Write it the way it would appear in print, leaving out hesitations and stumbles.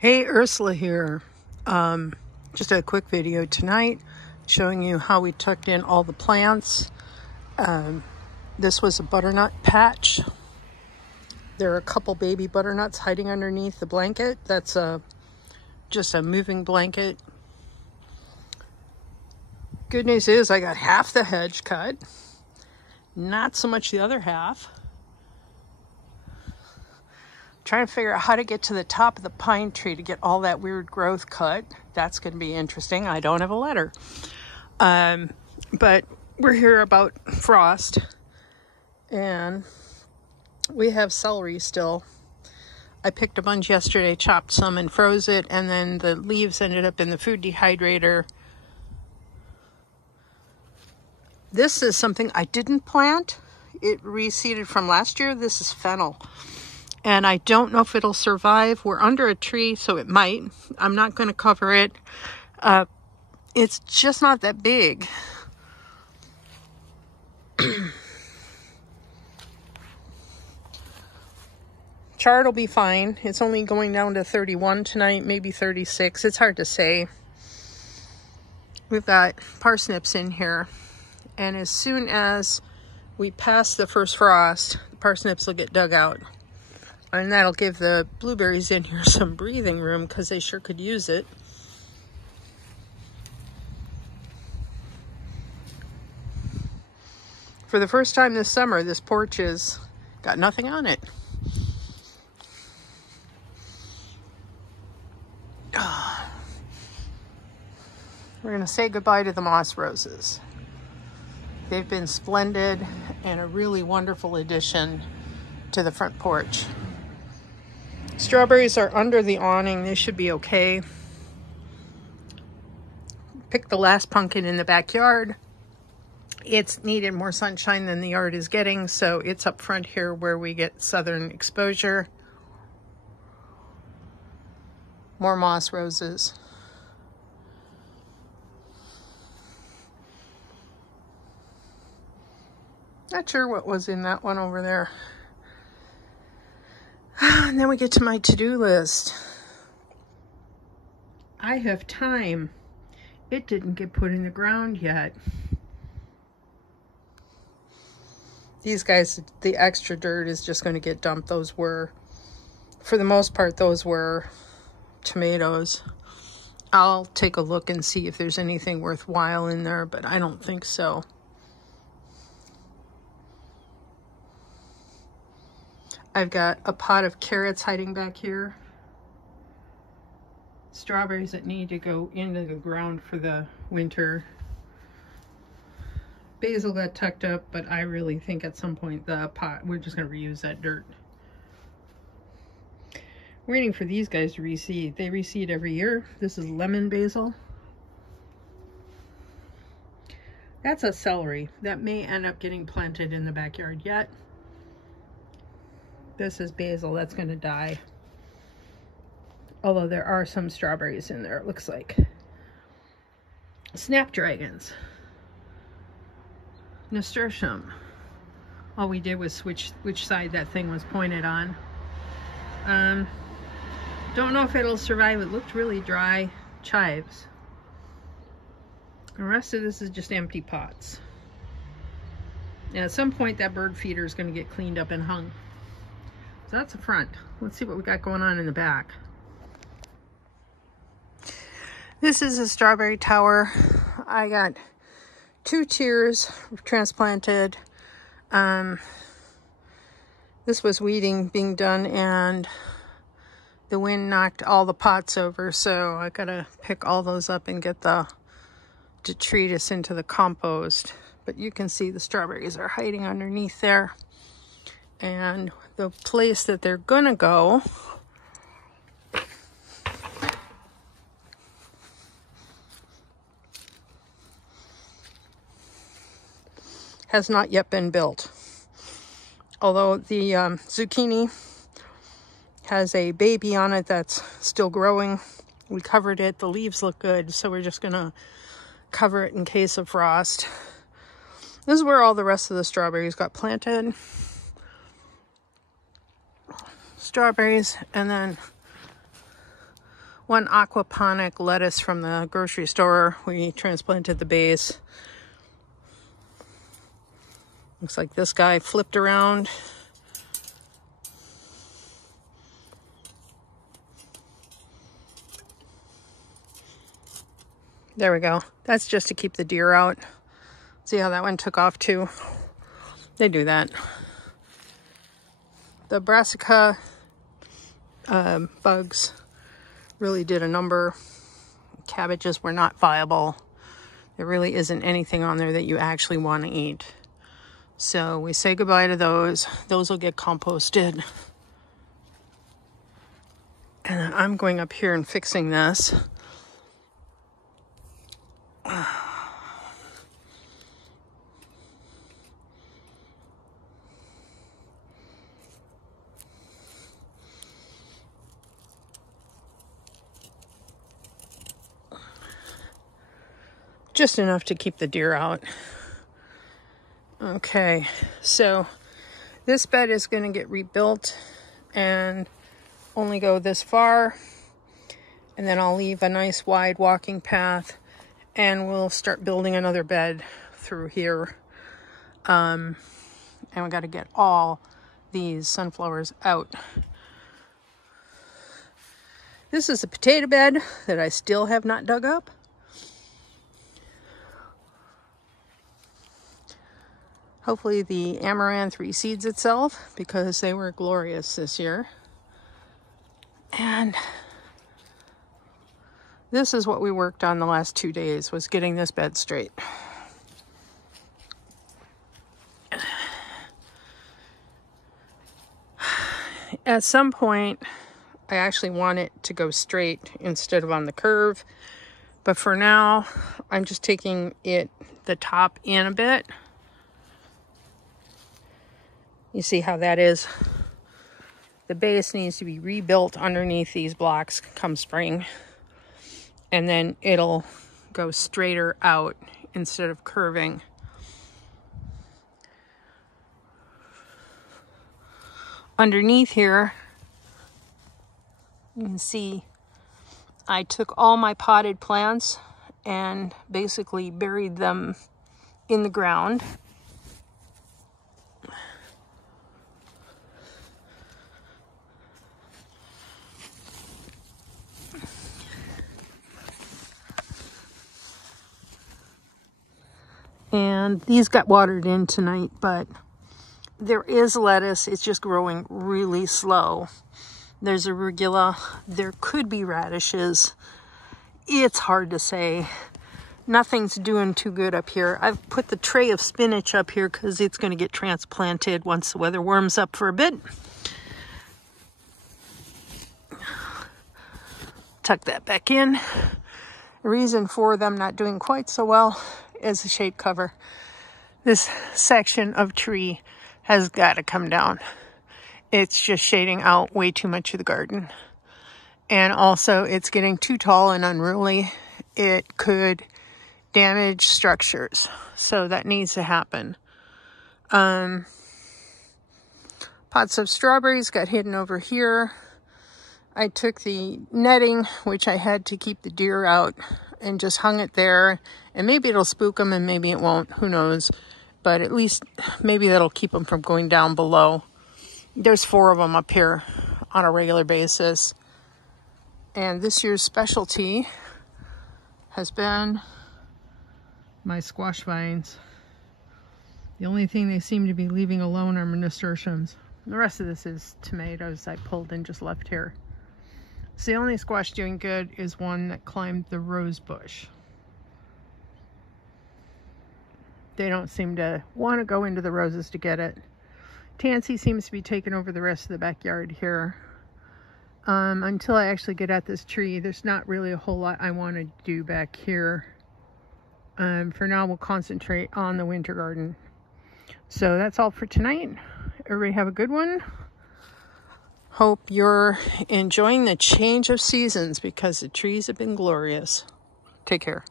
Hey, Ursula here. Just a quick video tonight showing you how we tucked in all the plants. This was a butternut patch. There are a couple baby butternuts hiding underneath the blanket. That's just a moving blanket. Good news is I got half the hedge cut, not so much the other half. Trying to figure out how to get to the top of the pine tree to get all that weird growth cut. That's going to be interesting. I don't have a ladder. But we're here about frost. And we have celery still. I picked a bunch yesterday, chopped some and froze it. And then the leaves ended up in the food dehydrator. This is something I didn't plant. It reseeded from last year. This is fennel. And I don't know if it'll survive. We're under a tree, so it might. I'm not going to cover it. It's just not that big. Chard will be fine. It's only going down to 31 tonight, maybe 36. It's hard to say. We've got parsnips in here. And as soon as we pass the first frost, the parsnips will get dug out. And that'll give the blueberries in here some breathing room because they sure could use it. For the first time this summer, this porch has got nothing on it. We're going to say goodbye to the moss roses. They've been splendid and a really wonderful addition to the front porch. Strawberries are under the awning. They should be okay. Picked the last pumpkin in the backyard. It's needed more sunshine than the yard is getting, so it's up front here where we get southern exposure. More moss roses. Not sure what was in that one over there. And then we get to my to-do list. I have time. It didn't get put in the ground yet. These guys, the extra dirt is just going to get dumped. Those were, for the most part, those were tomatoes. I'll take a look and see if there's anything worthwhile in there, but I don't think so. I've got a pot of carrots hiding back here. Strawberries that need to go into the ground for the winter. Basil got tucked up, but I really think at some point the pot, we're just going to reuse that dirt. Waiting for these guys to reseed. They reseed every year. This is lemon basil. That's a celery. That may end up getting planted in the backyard yet. This is basil. That's going to die. Although there are some strawberries in there, it looks like. Snapdragons. Nasturtium. All we did was switch which side that thing was pointed on. Don't know if it'll survive. It looked really dry. Chives. The rest of this is just empty pots. And at some point that bird feeder is going to get cleaned up and hung. So that's the front. Let's see what we got going on in the back. This is a strawberry tower. I got 2 tiers transplanted. This was weeding being done and the wind knocked all the pots over. So I gotta pick all those up and get the detritus into the compost. But you can see the strawberries are hiding underneath there. And the place that they're gonna go has not yet been built. Although the zucchini has a baby on it that's still growing. We covered it. The leaves look good, so we're just gonna cover it in case of frost. This is where all the rest of the strawberries got planted. Strawberries, and then one aquaponic lettuce from the grocery store. We transplanted the base. Looks like this guy flipped around. There we go. That's just to keep the deer out. See how that one took off too? They do that. The brassica bugs really did a number. Cabbages were not viable. There really isn't anything on there that you actually want to eat. So we say goodbye to those. Those will get composted. And I'm going up here and fixing this. Just enough to keep the deer out. Okay, so this bed is going to get rebuilt and only go this far, and then I'll leave a nice wide walking path, and we'll start building another bed through here. And we got to get all these sunflowers out. This is a potato bed that I still have not dug up. Hopefully the amaranth reseeds itself, because they were glorious this year. And this is what we worked on the last 2 days, was getting this bed straight. At some point, I actually want it to go straight instead of on the curve. But for now, I'm just taking the top in a bit. You see how that is? The base needs to be rebuilt underneath these blocks come spring. And then it'll go straighter out instead of curving. Underneath here, you can see I took all my potted plants and basically buried them in the ground. And these got watered in tonight, but there is lettuce. It's just growing really slow. There's arugula. There could be radishes. It's hard to say. Nothing's doing too good up here. I've put the tray of spinach up here because it's going to get transplanted once the weather warms up for a bit. Tuck that back in. The reason for them not doing quite so well is the shade cover. This section of tree has got to come down. It's just shading out way too much of the garden. And also it's getting too tall and unruly. It could damage structures. So that needs to happen. Pots of strawberries got hidden over here. I took the netting, which I had to keep the deer out, and just hung it there. And maybe it'll spook them and maybe it won't. Who knows? But at least maybe that'll keep them from going down below. There's 4 of them up here on a regular basis. And this year's specialty has been my squash vines. The only thing they seem to be leaving alone are my nasturtiums. The rest of this is tomatoes I pulled and just left here. So the only squash doing good is one that climbed the rose bush. They don't seem to want to go into the roses to get it. Tansy seems to be taking over the rest of the backyard here. Until I actually get at this tree, there's not really a whole lot I want to do back here. For now, we'll concentrate on the winter garden. So that's all for tonight. Everybody have a good one. Hope you're enjoying the change of seasons because the trees have been glorious. Take care.